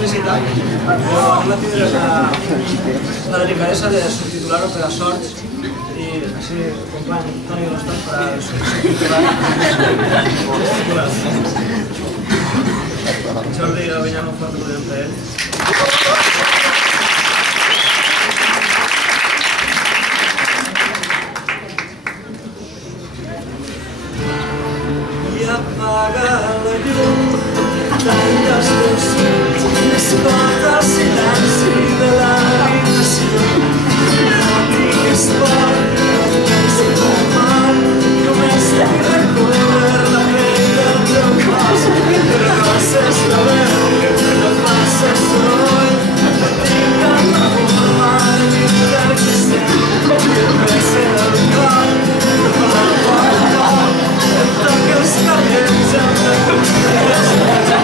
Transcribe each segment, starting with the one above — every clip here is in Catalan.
explícita, però hem de tindre la delicadesa de subtitular-ho per a sords i així, company, Toni Grostat per a subtitular. Jordi Avenyà, un fort aplaudiment per ell. Apaga la llum, tantes veus, escolta el silenci de l'habitació. No tinguis por, no pensis en mal, només tinc recórrer la pell del teu cos. No passes la veu, no passes soroll, no tinc tanta forma de viure el que sent. I el bese del cor, no fa la porta, toca els cabells amb la confiança.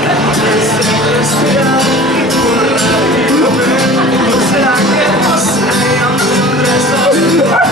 Estem respirant i molt ràpidament. No serà que no sé amb res de veritat.